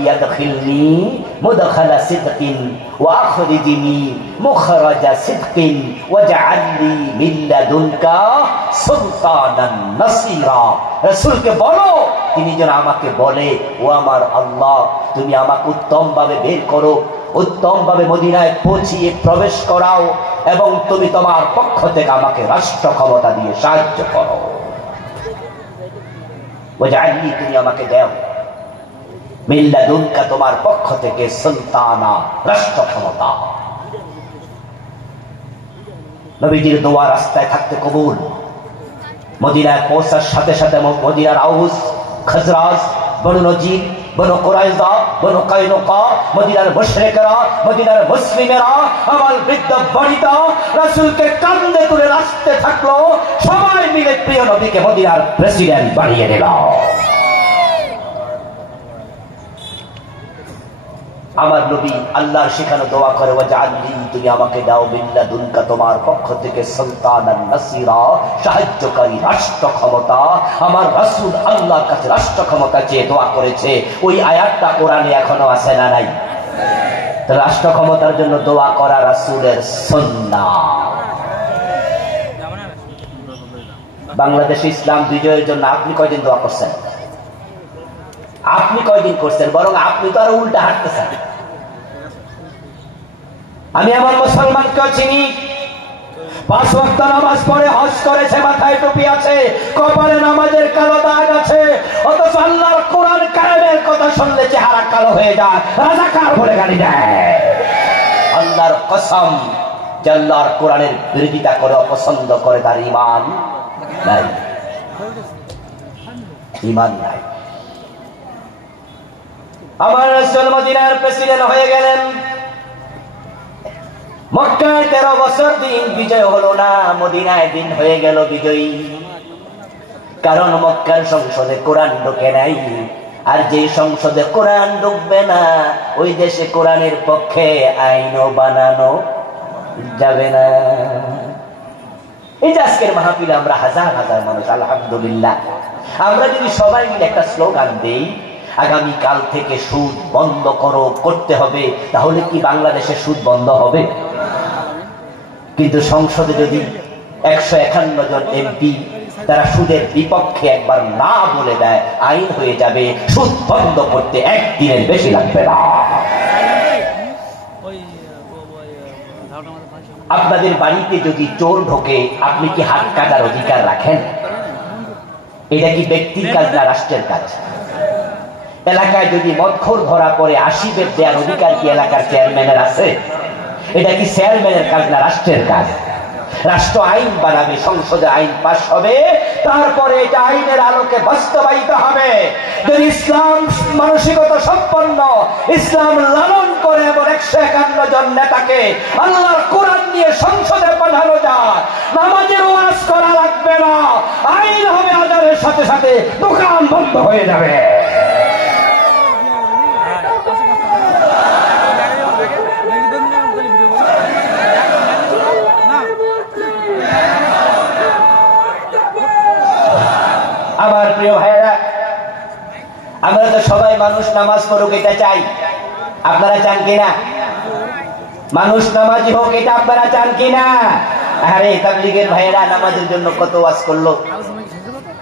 রব্বি আদখিলনি মুদখালা সিদকিন ওয়া আখরিজনি মুখরাজা সিদকিন ওয়াজআলনি মিন লাদুনকা সুলতানান নাসীরা। রাসূলকে বলো তিনি যেন আমাকে বলে, ও আমার আল্লাহ, তুমি আমাকে উত্তম ভাবে বের করো, উত্তম ভাবে মদিনায় পৌঁছিয়ে প্রবেশ করাও, এবং তুমি তোমার পক্ষ থেকে আমাকে রাষ্ট্র ক্ষমতা দিয়ে সাহায্য করো। ওয়াজআলনি, তুমি আমাকে দাও মিন লাদুনকা, তোমার পক্ষ থেকে সুলতানা, রাষ্ট্র ক্ষমতা। নবীজির দোয়া রাস্তায় থাকতে কবুল। মদিনায় পৌঁছার সাথে সাথে মদিনার আউস, খাজরাজ, বনু নজির, বনু কুরাইজা, বনু কায়নুকা, মদিনার মুশরিকরা, মদিনার মুসলিমেরা, আমার বৃদ্ধ বনিতা রাসূলকে কাঁধে তুলে আসতে থাকলো। সবাই মিলে প্রিয় নবীকে মদিনার প্রেসিডেন্ট বানিয়ে দিল। আমার নবী আল্লাহর শেখানো দোয়া করে, ওয়াজআলনি, তুমি আমাকে দাও মিন লাদুনকা, তোমার পক্ষ থেকে সুলতানান নাসীরা, সাহায্যকারী, রাষ্ট্র ক্ষমতা। আমার রাসূল আল্লাহর কাছে রাষ্ট্র ক্ষমতা চেয়ে দোয়া করেছে। ওই আয়াতটা কোরআনে এখনো আছে না নাই? রাষ্ট্র ক্ষমতার জন্য দোয়া করা রাসূলের সুন্নাহ। বাংলাদেশে ইসলাম বিজয়ের জন্য আপনি কয়দিন দোয়া করছেন? আপনি কয়দিন করছেন? বরং আপনি তো আরো উল্টা হাঁটতেছেন। আমি আমার মুসলমানকে চিনি, 5 ওয়াক্ত নামাজ পড়ে, হজ করেছে, মাথায় টুপি আছে, কপালে নামাজের কালো দাগ আছে, অথচ আল্লাহর কোরআন কায়েমের কথা শুনলে চেহারা কালো হয়ে যায়, রাজাকার বলে গালি দেয়। আল্লাহর কসম, যে আল্লাহর কোরআনের বিরোধিতা করে, অপছন্দ করে, তার ঈমান নাই, ঈমান নাই। আমার রাসূল মদিনার প্রেসিডেন্ট হয়ে গেলেন। মক্কায় 13 বছর দিন বিজয় হলো না, মদিনায় দিন হয়ে গেল বিজয়ী। কারণ মক্কার সংসদে কোরআন ঢোকে নাই, আর যে সংসদে কোরআন ঢুকবে না ওই দেশে কোরআনের পক্ষে আইনও বানানো যাবে না। এই যে আজকের মাহফিলে আমরা হাজার হাজার মানুষ, আলহামদুলিল্লাহ, আমরা যদি সবাই মিলে একটা স্লোগান দেই, আগামী কাল থেকে সুদ বন্ধ করতে হবে, তাহলে কি বাংলাদেশে সুদ বন্ধ হবে? কিন্তু সংসদে যদি 151 জন এমপি তারা সুদের বিপক্ষে একবার না বলে দেয়, আইন হয়ে যাবে, সুদ বন্ধ করতে একদিনের বেশি লাগবে না। আপনাদের বাড়িতে যদি চোর ঢোকে, আপনি কি হাত কাটার অধিকার রাখেন? এটা কি ব্যক্তির কাজ না রাষ্ট্রের কাজ? এলাকায় যদি মদখোর ধরা পড়ে 80 বেত দেওয়ার অধিকার কি এলাকার চেয়ারম্যানের আছে? এটা কি চেয়ারম্যানের কাজ না রাষ্ট্রের কাজ? রাষ্ট্র আইন বানাবে, সংসদে আইন পাস হবে, তারপরে এটা আইনের আলোকে বাস্তবায়িত হবে। যদি ইসলাম মানসিকতা সম্পন্ন, ইসলাম লালন করে এমন 151 জন নেতাকে আল্লাহর কোরআন নিয়ে সংসদে পাঠানো যায়, নামাজের ওয়াজ করা লাগবে না, আইন হবে, আজানের সাথে সাথে দোকান বন্ধ হয়ে যাবে। আমার প্রিয় ভাইয়েরা, আমরা তো সবাই মানুষ নামাজ পড়ুক এটা চাই, আপনারা চান কিনা? মানুষ নামাজি হোক এটা আপনারা চান কিনা? আরে তাবলীগের ভাইয়েরা নামাজের জন্য কত ওয়াজ করলো,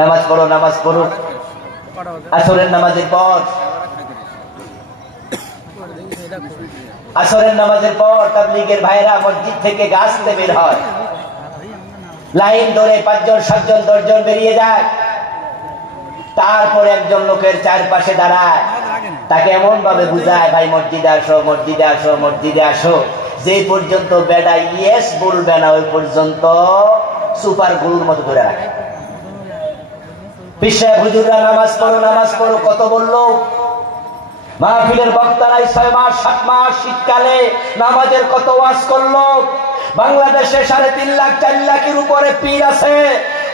নামাজ পড়ো, নামাজ পড়ো। আসরের নামাজের পর, আসরের নামাজের পর তাবলীগের ভাইয়েরা মসজিদ থেকে গাছতে বের হয়, লাইন ধরে 5 জন 7 জন 10 জন বেরিয়ে যায়। তারপরে একজন লোকের চারপাশে দাঁড়ায়, তাকে এমন ভাবে বুঝায়, ভাই মসজিদে আসো, মসজিদে আসো, মসজিদে আসো। যে পর্যন্ত বেডা ইয়েস বলবে না ওই পর্যন্ত সুপার গুরুর মতো ধরে রাখে। পীর সাহেব হুজুররা নামাজ পড়ো, নামাজ পড়ো কত বললো, মাহফিলের বক্তারাই 6 মাস 7 মাস শীতকালে নামাজের কত ওয়াজ করলো। বাংলাদেশে 3.5 লাখ 4 লাখের উপরে পীর আছে,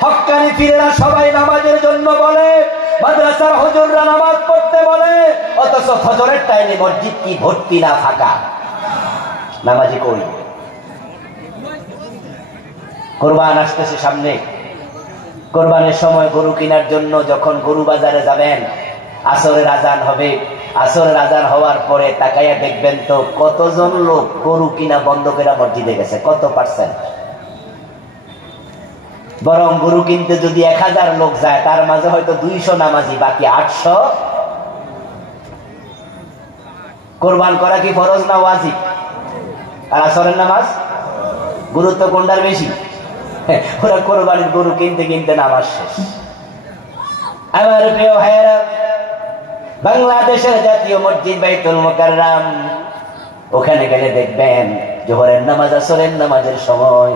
হক্কানি পীরেরা সবাই নামাজের জন্য বলে, মাদ্রাসার হুজুররা নামাজ পড়তে বলে, অথচ ফজরের টাইমে মসজিদ কি ভর্তি না ফাঁকা? নামাজি কই? কোরবান আসতেছে সামনে, কোরবানের সময় গরু কেনার জন্য যখন গরু বাজারে যাবেন, আসরের আজান হবে, আসরের আজান হওয়ার পরে তাকাইয়া দেখবেন তো কতজন লোক গরু কিনা বন্ধ করে মসজিদে গেছে, কত পার্সেন্ট। বরং গরু কিনতে যদি 1000 লোক যায়, তার মাঝে হয়তো 200 নামাজি, বাকি 800 কোরবান করা কি ফরজ না ওয়াজিব? আর আসরের নামাজ গুরুত্ব কোনটার বেশি? ওরা কোরবানির গরু কিনতে কিনতে নামাজ শেষ। আমার প্রিয় ভাইয়েরা, বাংলাদেশের জাতীয় মসজিদ বাইতুল মুকাররম, ওখানে গেলে দেখবেন জোহরের নামাজ আসরের নামাজের সময়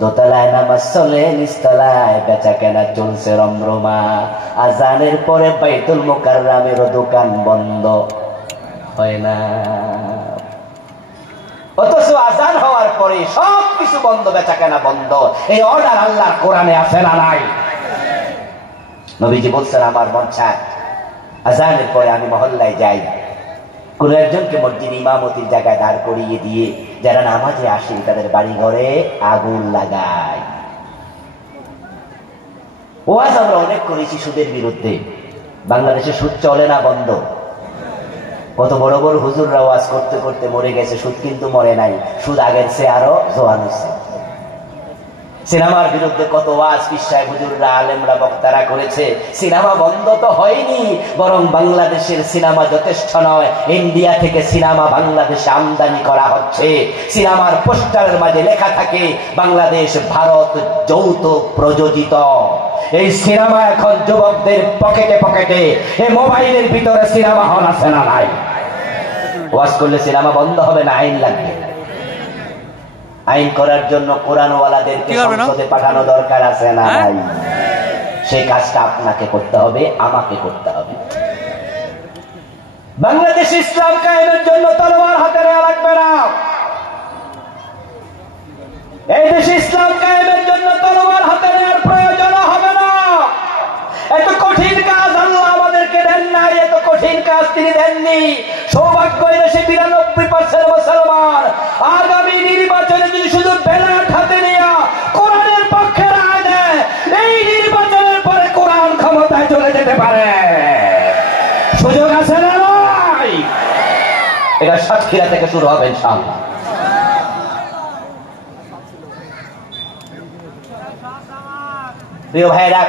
দোতলায় নামাজ চলে, নিচতলায় বেচা কেনা চলছে রমরমা। আজানের পরে বাইতুল মুকাররমের দোকান বন্ধ হয় না, অথচ আজান হওয়ার পরে সবকিছু বন্ধ, বেচা কেনা বন্ধ। এই অর্ডার আল্লাহর কোরআনে আছে না নাই? নবীজি বলছেন, আমার মন চায় আজানের পরে আমি মহল্লায় যাই, কোন একজনকে মসজিদ ইমামতির জায়গায় দাঁড় করিয়ে দিয়ে যারা নামাজে আসেন তাদের বাড়ি ঘরে আগুন লাগাই। ওয়াজ আমরা অনেক করেছি সুদের বিরুদ্ধে। বাংলাদেশে সুদ চলে না, বন্ধ। কত বড় বড় হুজুররা ওয়াজ করতে করতে মরে গেছে, সুদ কিন্তু মরে নাই, সুদ আগের চেয়ে আরো জোয়ান হচ্ছে। সিনেমার বিরুদ্ধে কত ওয়াজ পীর সাহেব হুজুররা, আলেমরা, বক্তারা করেছে, সিনেমা বন্ধ তো হয়নি, বরং বাংলাদেশের সিনেমা যথেষ্ট নয়, ইন্ডিয়া থেকে সিনেমা বাংলাদেশে আমদানি করা হচ্ছে। সিনেমার পোস্টারের মাঝে লেখা থাকে বাংলাদেশ ভারত যৌথ প্রযোজিত। এই সিনেমা এখন যুবকদের পকেটে পকেটে, এই মোবাইলের ভিতরে সিনেমা হল আছে না নাই? ওয়াজ করলে সিনেমা বন্ধ হবে না, আইন লাগবে। আইন করার জন্য কোরআনওয়ালাদেরকে সংসদে পাঠানো দরকার আছে না নাই? সেই কাজটা আপনাকে করতে হবে, আমাকে করতে হবে। বাংলাদেশ ইসলাম কায়েমের জন্য তলোয়ার হাতে নেওয়া লাগবে না। এই দেশে ইসলাম কায়েমের জন্য তলোয়ার হাতে নেওয়ার প্রয়োজন হবে না। এত কঠিন কাজ আল্লাহ আমাদেরকে দেন নাই, এত কঠিন কাজ তিনি দেননি। সৌভাগ্য দেশে 92% মুসলমান। আগামী নির্বাচনে যদি শুধু ব্যালট হাতে নেওয়া কোরআনের পক্ষে রায় দেয়, এই নির্বাচনের পরে কোরআন ক্ষমতায় চলে যেতে পারে। সুযোগ আছে না নয়? এটা সাতক্ষীরা থেকে শুরু হবে ইনশাআল্লাহ। প্রিয় ভাইরা,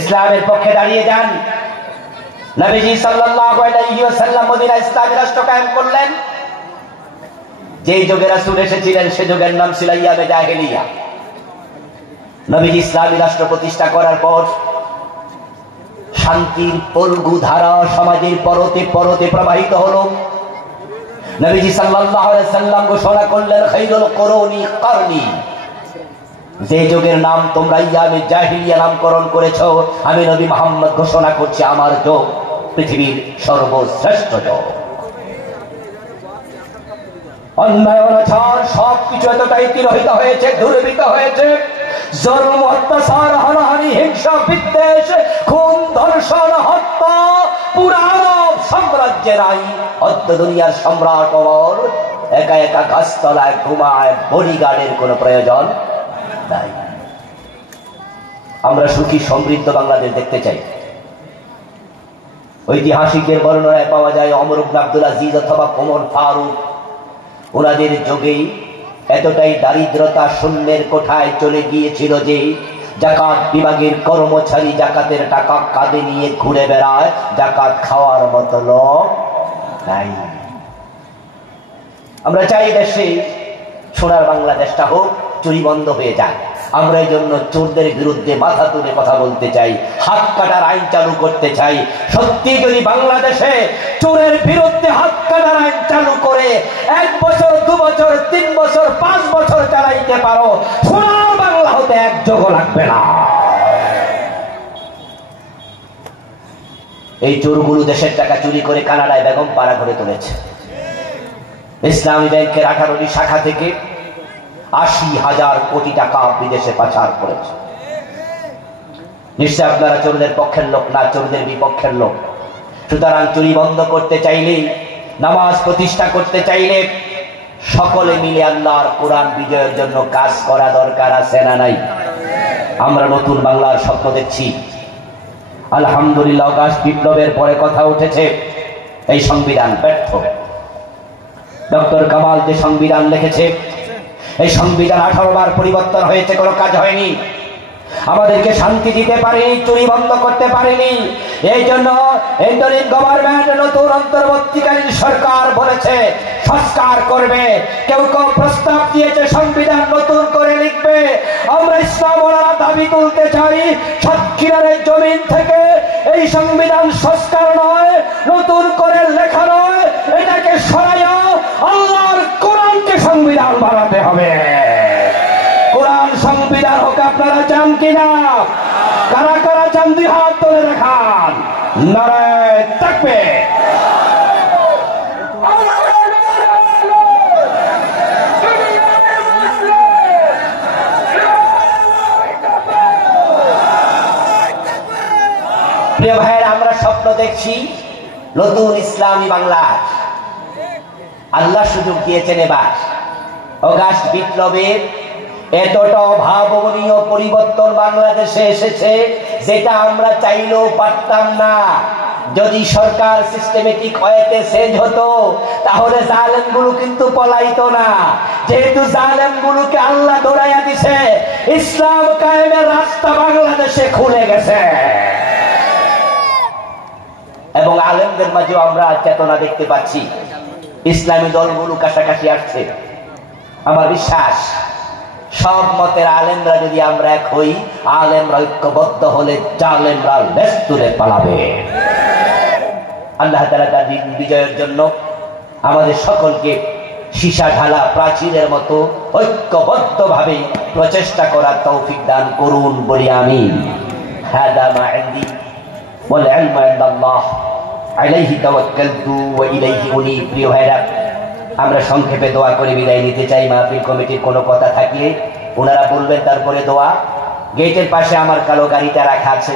ইসলামের পক্ষে দাঁড়িয়ে যান। নবীজি সাল্লাল্লাহু আলাইহি ওয়াসাল্লাম মদিনায় ইসলামী রাষ্ট্র কায়েম করলেন। যেই যুগে রাসূল এসেছিলেন সে যুগের নাম ছিল আইয়ামে জাহেলিয়া। নবীজি ইসলামী রাষ্ট্র প্রতিষ্ঠা করার পর শান্তির পলগু ধারা সমাজের পরতে পরতে প্রবাহিত হলো। নবীজি সাল্লাল্লাহু আলাইহি ওয়াসাল্লাম ঘোষণা করলেন, খায়রুল কুরুনি কারনি। যে যুগের নাম তোমরা আইয়ামে জাহেলিয়া নামকরণ করেছো, আমি নবী মুহাম্মদ ঘোষণা করছি আমার যুগ পৃথিবীর সর্বশ্রেষ্ঠ যুগ। অন্যায় অনাচার সবকিছু এতটাই তিরোহিত হয়েছে, দুর্বৃত্ত হয়েছে। জুলম, অত্যাচার, হানাহানি, হিংসা, বিদ্বেষ, খুন, ধর্ষণ, হত্যা পুরা আরব সাম্রাজ্যের আই। অদ্য দুনিয়ার সম্রাট ওমর একা একা গাছতলায় ঘুমায়, বডিগার্ডের কোনো প্রয়োজন নাই। আমরা সুখী সমৃদ্ধ বাংলাদেশ দেখতে চাই। ঐতিহাসিকের বর্ণনায় পাওয়া যায় ওমর ইবনে আব্দুল আজিজ অথবা ওমর ফারুক, ওনাদের যুগেই এতটাই দারিদ্রতা শূন্যের কোঠায় চলে গিয়েছিল যে জাকাত বিভাগের কর্মচারী জাকাতের টাকা কাঁধে নিয়ে ঘুরে বেড়ায়, জাকাত খাওয়ার মতো লোক নাই। আমরা চাই দেশে সোনার বাংলাদেশটা হোক, চুরি বন্ধ হয়ে যায়। আমরা এই জন্য চোরদের বিরুদ্ধে মাথা তুলে কথা বলতে চাই, হাত কাটার আইন চালু করতে চাই। সত্যি যদি বাংলাদেশে চোরের বিরুদ্ধে হাত কাটার আইন চালু করে 1 বছর, 2 বছর, 3 বছর, 5 বছর চালাইতে পারো, সোনার বাংলা হতে এক যোগ লাগবে না। এই চোরগুলো দেশের টাকা চুরি করে কানাডায় বেগম পাড়া করে তুলেছে। ইসলামী ব্যাংকের 18টি শাখা থেকে 80,000 কোটি টাকা বিদেশে পাচার করেছে। নিশ্চয় আপনারা চোরদের পক্ষের লোক না, চোরদের বিপক্ষের লোক। সুতরাং চুরি বন্ধ করতে চাইলে, নামাজ প্রতিষ্ঠা করতে চাইলে সকলে মিলে আল্লাহর কোরআন বিজয়ের জন্য কাজ করা দরকার আছে না নাই? আমরা নতুন বাংলার স্বপ্ন দেখছি। আলহামদুলিল্লাহ, আকাশ বিপ্লবের পরে কথা উঠেছে এই সংবিধান ব্যর্থ। ডক্টর কামাল যে সংবিধান লিখেছে, এই সংবিধান 18 বার পরিবর্তন হয়েছে, কোনো কাজ হয়নি। আমাদেরকে শান্তি দিতে পারেনি, চুরি বন্ধ করতে পারেনি। এই জন্য ইন্টারিম গভর্নমেন্ট, নতুন অন্তর্বর্তীকালীন সরকার বলেছে সংস্কার করবে। কেউ কেউ প্রস্তাব দিয়েছে সংবিধান নতুন করে লিখবে। আমরা ইসলামওয়ালারা দাবি তুলতে চাই, সাতক্ষীরার জমিন থেকে এই সংবিধান সংস্কার নয়, নতুন করে লেখা নয়, এটাকে সরাইয়া আল্লাহর কোরআনকে সংবিধান বানাতে হবে। কোরআন সংবিধান হোক, আপনারা চান কিনা? কারা কারা চান দুই হাত তুলে দেখান। নারায়ে তাকবীর। প্রিয় ভাইয়েরা, আমরা স্বপ্ন দেখছি নতুন ইসলামী বাংলাদেশ। আল্লাহ সুযোগ দিয়েছেন এবার। অগাস্ট বিপ্লবের এতটা অভাবনীয় পরিবর্তন বাংলাদেশে এসেছে, যেটা আমরা চাইলেও পারতাম না। যদি সরকার সিস্টেমেটিক ওয়েতে চেঞ্জ হতো, তাহলে জালেম গুলো কিন্তু পলাইতো না। যেহেতু জালেম গুলোকে আল্লাহ দৌড়াইয়া দিছে, ইসলাম কায়েমের রাস্তা বাংলাদেশে খুলে গেছে। এবং আলেমদের মাঝেও আমরা চেতনা দেখতে পাচ্ছি। ইসলামী দলগুলো কাছাকাছি আসছে। আমার বিশ্বাস, সব মতের আলেমরা যদি আমরা এক হই, আলেমরা ঐক্যবদ্ধ হলে জালেমরা লেজ তুলে পালাবে। আল্লাহ তাআলা তার দিন বিজয়ের জন্য আমাদের সকলকে সীসা ঢালা প্রাচীরের মতো ঐক্যবদ্ধভাবে প্রচেষ্টা করার তৌফিক দান করুন, বলি আমিন। হাদা মা ইনদি ওয়াল ইলমু ইনদাল্লাহ আলাইহি তাওয়াক্কালতু ওয়া ইলাইহি উনীব। প্রিয় ভাইরা, আমরা সংক্ষেপে দোয়া করে বিদায় নিতে চাই। মাহফিল কমিটির কোনো কথা থাকলে ওনারা বলবেন, তারপরে দোয়া। গেটের পাশে আমার কালো গাড়িটা রাখা আছে।